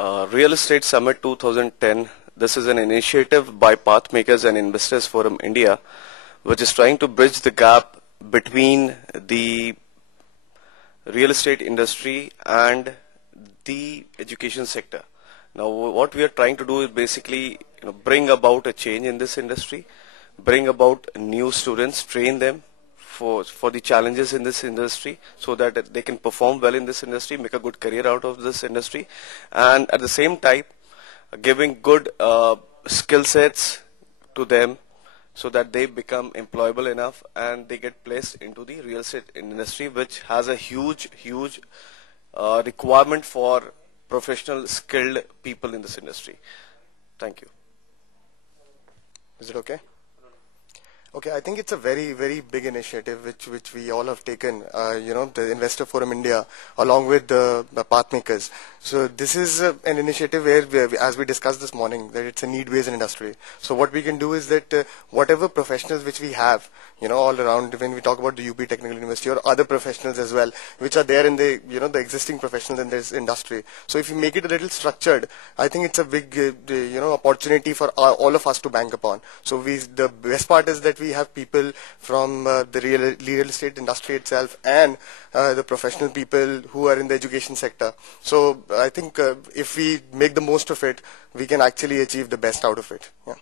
Real Estate Summit 2010. This is an initiative by Pathmakers and Investors Forum India, which is trying to bridge the gap between the real estate industry and the education sector. Now, what we are trying to do is basically bring about a change in this industry, bring about new students, train them for the challenges in this industry so that they can perform well in this industry, make a good career out of this industry, and at the same time giving good skill sets to them so that they become employable enough and they get placed into the real estate industry, which has a huge requirement for professional skilled people in this industry. Thank you. Is it okay? Okay, I think it's a very big initiative which we all have taken, the Investor Forum India along with the Pathmakers. So this is an initiative where, as we discussed this morning, that it's a need-based industry. So what we can do is that whatever professionals which we have, all around, when we talk about the UP Technical University or other professionals as well, which are there in the, the existing professionals in this industry. So if you make it a little structured, I think it's a big, opportunity for all of us to bank upon. So the best part is that we have people from the real estate industry itself and the professional people who are in the education sector. So I think if we make the most of it, we can actually achieve the best out of it. Yeah.